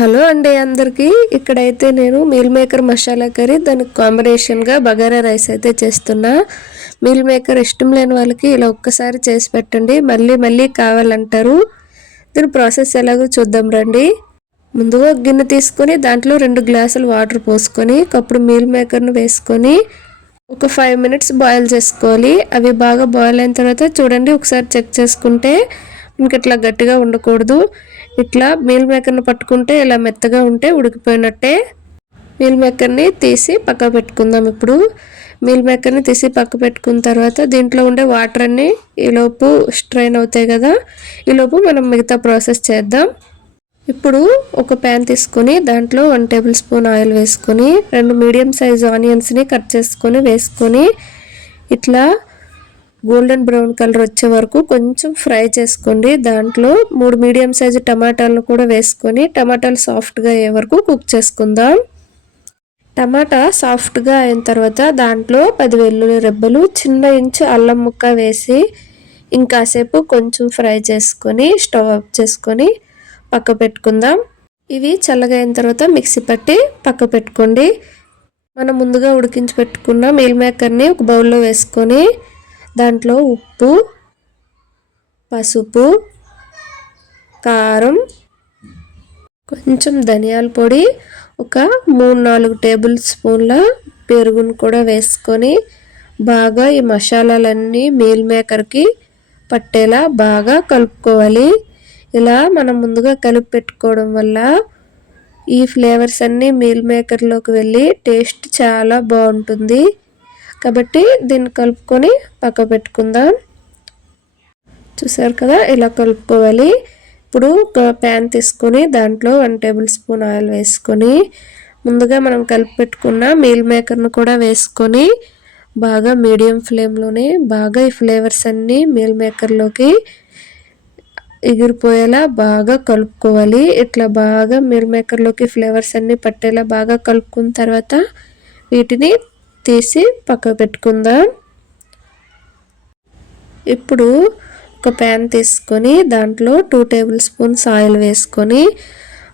Hello అండి అందరికీ. ఇక్కడైతే నేను మీల్ మేకర్ మసాలా కర్రీ దానికి కాంబినేషన్గా బగారా రైస్ అయితే చేస్తున్నా. మీల్ మేకర్ ఇష్టం లేని వాళ్ళకి ఇలా ఒక్కసారి చేసి పెట్టండి, మళ్ళీ మళ్ళీ కావాలంటారు. దీని ప్రాసెస్ ఎలాగో చూద్దాం రండి. ముందుగా ఒక గిన్నె తీసుకొని దాంట్లో 2 గ్లాసులు వాటర్ పోసుకొని కప్పుడు మీల్ మేకర్ను వేసుకొని ఒక 5 మినిట్స్ బాయిల్ చేసుకోవాలి. అవి బాగా బాయిల్ అయిన తర్వాత చూడండి, ఒకసారి చెక్ చేసుకుంటే ఇంక ఇట్లా గట్టిగా ఉండకూడదు. ఇట్లా మీల్ మేకర్ని పట్టుకుంటే ఇలా మెత్తగా ఉంటే ఉడికిపోయినట్టే. మీల్ మేకర్ని తీసి పక్క పెట్టుకుందాం. ఇప్పుడు మీల్ మేకర్ని తీసి పక్క పెట్టుకున్న తర్వాత దీంట్లో ఉండే వాటర్ అన్నీ ఈలోపు స్ట్రైన్ అవుతాయి కదా, ఈలోపు మనం మిగతా ప్రాసెస్ చేద్దాం. ఇప్పుడు ఒక ప్యాన్ తీసుకొని దాంట్లో 1 టేబుల్ స్పూన్ ఆయిల్ వేసుకొని 2 మీడియం సైజ్ ఆనియన్స్ని కట్ చేసుకొని వేసుకొని ఇట్లా గోల్డెన్ బ్రౌన్ కలర్ వచ్చే వరకు కొంచెం ఫ్రై చేసుకోండి. దాంట్లో 3 మీడియం సైజు టమాటాలను కూడా వేసుకొని టమాటాలు సాఫ్ట్గా అయ్యే వరకు కుక్ చేసుకుందాం. టమాటా సాఫ్ట్గా అయిన తర్వాత దాంట్లో 10 వెల్లుల్లి రెబ్బలు, చిన్న ఇంచు అల్లం ముక్క వేసి ఇంకాసేపు కొంచెం ఫ్రై చేసుకొని స్టవ్ ఆఫ్ చేసుకొని పక్క పెట్టుకుందాం. ఇవి చల్లగా అయిన తర్వాత మిక్సీ పట్టి పక్క పెట్టుకోండి. మనం ముందుగా ఉడికించి పెట్టుకున్న మీల్ మేకర్ని ఒక బౌల్లో వేసుకొని దాంట్లో ఉప్పు, పసుపు, కారం, కొంచెం ధనియాల పొడి, ఒక 3-4 టేబుల్ స్పూన్ల పెరుగును కూడా వేసుకొని బాగా ఈ మసాలాలన్నీ మీల్ మేకర్కి పట్టేలా బాగా కలుపుకోవాలి. ఇలా మనం ముందుగా కలిపి పెట్టుకోవడం వల్ల ఈ ఫ్లేవర్స్ అన్నీ మీల్ మేకర్లోకి వెళ్ళి టేస్ట్ చాలా బాగుంటుంది. కాబట్టి దీన్ని కలుపుకొని పక్క పెట్టుకుందాం. చూసారు కదా, ఇలా కలుపుకోవాలి. ఇప్పుడు ఒక ప్యాన్ తీసుకొని దాంట్లో 1 టేబుల్ స్పూన్ ఆయిల్ వేసుకొని ముందుగా మనం కలిపి పెట్టుకున్న మీల్ మేకర్ను కూడా వేసుకొని బాగా మీడియం ఫ్లేమ్లోనే బాగా ఈ ఫ్లేవర్స్ అన్నీ మీల్ మేకర్లోకి ఎగిరిపోయేలా బాగా కలుపుకోవాలి. ఇట్లా బాగా మీల్ మేకర్లోకి ఫ్లేవర్స్ అన్నీ పట్టేలా బాగా కలుపుకున్న తర్వాత వీటిని తీసి పక్క పెట్టుకుందాం. ఇప్పుడు ఒక ప్యాన్ తీసుకొని దాంట్లో 2 టేబుల్ స్పూన్స్ ఆయిల్ వేసుకొని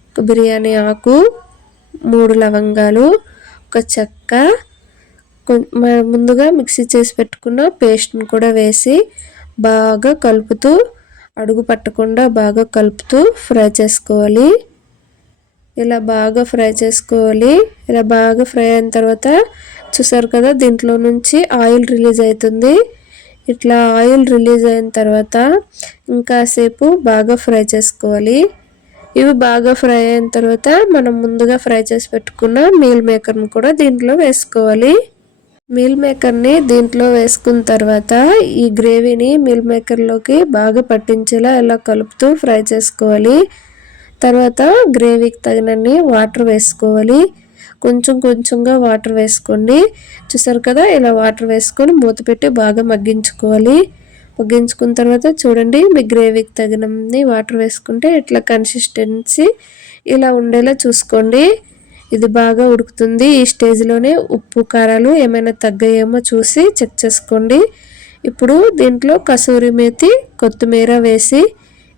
ఒక బిర్యానీ ఆకు, 3 లవంగాలు, ఒక చెక్క, ముందుగా మిక్సీ చేసి పెట్టుకున్న పేస్ట్ని కూడా వేసి బాగా కలుపుతూ అడుగు పట్టకుండా బాగా కలుపుతూ ఫ్రై చేసుకోవాలి. ఇలా బాగా ఫ్రై చేసుకోవాలి. ఇలా బాగా ఫ్రై అయిన తర్వాత చూసారు కదా, దీంట్లో నుంచి ఆయిల్ రిలీజ్ అవుతుంది. ఇట్లా ఆయిల్ రిలీజ్ అయిన తర్వాత ఇంకాసేపు బాగా ఫ్రై చేసుకోవాలి. ఇవి బాగా ఫ్రై అయిన తర్వాత మనం ముందుగా ఫ్రై చేసి పెట్టుకున్న మీల్ మేకర్ని కూడా దీంట్లో వేసుకోవాలి. మీల్ మేకర్ని దీంట్లో వేసుకున్న తర్వాత ఈ గ్రేవీని మీల్ మేకర్లోకి బాగా పట్టించేలా ఇలా కలుపుతూ ఫ్రై చేసుకోవాలి. తర్వాత గ్రేవీకి తగినన్ని వాటర్ వేసుకోవాలి. కొంచెం కొంచెంగా వాటర్ వేసుకోండి. చూసారు కదా, ఇలా వాటర్ వేసుకొని మూత పెట్టి బాగా మగ్గించుకోవాలి. మగ్గించుకున్న తర్వాత చూడండి, మీ గ్రేవీకి తగినన్ని వాటర్ వేసుకుంటే ఇట్లా కన్సిస్టెన్సీ ఇలా ఉండేలా చూసుకోండి. ఇది బాగా ఉడుకుతుంది. ఈ స్టేజ్లోనే ఉప్పు కారాలు ఏమైనా తగ్గాయేమో చూసి చెక్ చేసుకోండి. ఇప్పుడు దీంట్లో కసూరి మేతి, కొత్తిమీర వేసి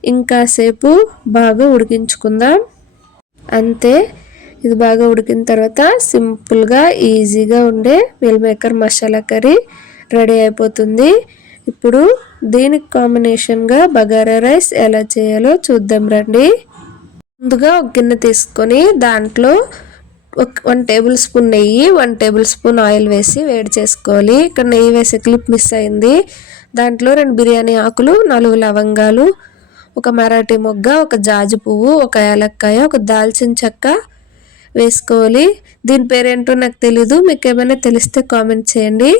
ఇంకాసేపు బాగా ఉడికించుకుందాం. అంతే, ఇది బాగా ఉడికిన తర్వాత సింపుల్గా ఈజీగా ఉండే meal maker masala curry ready అయిపోతుంది. ఇప్పుడు దీనికి కాంబినేషన్గా బగారా రైస్ ఎలా చేయాలో చూద్దాం రండి. ముందుగా ఒక గిన్నె తీసుకొని దాంట్లో 1 టేబుల్ స్పూన్ నెయ్యి, 1 టేబుల్ స్పూన్ ఆయిల్ వేసి వేడి చేసుకోవాలి. ఇక్కడ నెయ్యి వేసే క్లిప్ మిస్ అయింది. దాంట్లో 2 బిర్యానీ ఆకులు, 4 లవంగాలు, ఒక మరాఠీ మొగ్గ, ఒక జాజి పువ్వు, ఒక యాలక్కాయ, ఒక దాల్చిన చెక్క వేసుకోవాలి. దీని పేరేంటో నాకు తెలీదు, మీకు ఏమైనా తెలిస్తే కామెంట్ చేయండి.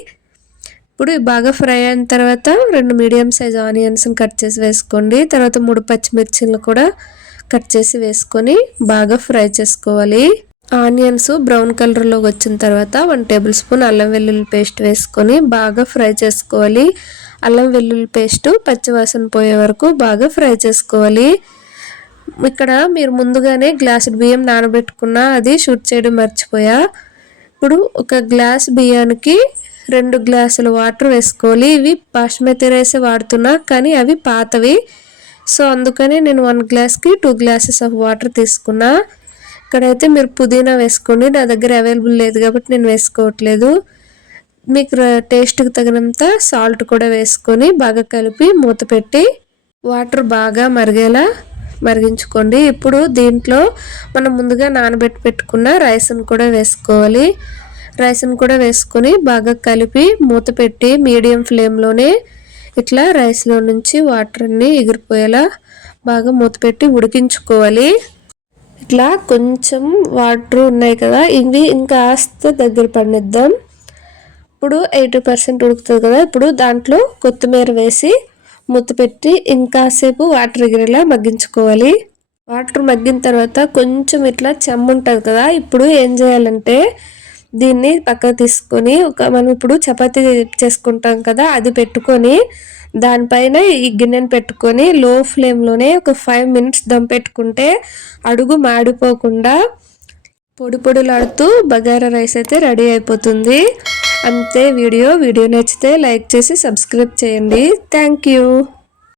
ఇప్పుడు బాగా ఫ్రై అయిన తర్వాత 2 మీడియం సైజ్ ఆనియన్స్ని కట్ చేసి వేసుకోండి. తర్వాత 3 పచ్చిమిర్చిలను కూడా కట్ చేసి వేసుకొని బాగా ఫ్రై చేసుకోవాలి. ఆనియన్స్ బ్రౌన్ కలర్లోకి వచ్చిన తర్వాత 1 టేబుల్ స్పూన్ అల్లం వెల్లుల్లి పేస్ట్ వేసుకొని బాగా ఫ్రై చేసుకోవాలి. అల్లం వెల్లుల్లి పేస్టు పచ్చివాసన పోయే వరకు బాగా ఫ్రై చేసుకోవాలి. ఇక్కడ మీరు ముందుగానే గ్లాసు బియ్యం నానబెట్టుకున్నా, అది షూట్ చేయడం మర్చిపోయా. ఇప్పుడు ఒక గ్లాస్ బియ్యానికి 2 గ్లాసుల వాటర్ వేసుకోవాలి. ఇవి బాస్మతి రైస్ వాడుతున్నా, కానీ అవి పాతవి. సో అందుకని నేను 1 గ్లాస్కి 2 గ్లాసెస్ ఆఫ్ వాటర్ తీసుకున్నా. ఇక్కడైతే మీరు పుదీనా వేసుకోండి, నా దగ్గర అవైలబుల్ లేదు కాబట్టి నేను వేసుకోవట్లేదు. మీకు టేస్ట్కి తగినంత సాల్ట్ కూడా వేసుకొని బాగా కలిపి మూత పెట్టి వాటర్ బాగా మరిగేలా మరిగించుకోండి. ఇప్పుడు దీంట్లో మనం ముందుగా నానబెట్టి పెట్టుకున్న రైస్ని కూడా వేసుకోవాలి. రైస్ని కూడా వేసుకొని బాగా కలిపి మూత పెట్టి మీడియం ఫ్లేమ్లోనే ఇట్లా రైస్లో నుంచి వాటర్ అన్నీ ఎగిరిపోయేలా బాగా మూత పెట్టి ఉడికించుకోవాలి. ఇట్లా కొంచెం వాటర్ ఉన్నాయి కదా, ఇవి ఇంకాస్త దగ్గర పడినిద్దాం. ఇప్పుడు 80% ఉడుకుతుంది కదా, ఇప్పుడు దాంట్లో కొత్తిమీర వేసి మూత పెట్టి ఇంకాసేపు వాటర్ ఎగిరేలా మగ్గించుకోవాలి. వాటర్ మగ్గిన తర్వాత కొంచెం ఇట్లా చెమ్మ ఉంటుంది కదా, ఇప్పుడు ఏం చేయాలంటే దీన్ని పక్కకు తీసుకొని మనం ఇప్పుడు చపాతీ చేసుకుంటాం కదా, అది పెట్టుకొని దానిపైన ఈ గిన్నెను పెట్టుకొని లో ఫ్లేమ్లోనే ఒక 5 minutes దమ్ పెట్టుకుంటే అడుగు మాడిపోకుండా పొడి పొడిలాడుతూ బగారా రైస్ అయితే రెడీ అయిపోతుంది. అంతే. వీడియో నచ్చితే లైక్ చేసి సబ్స్క్రైబ్ చేయండి. Thank you.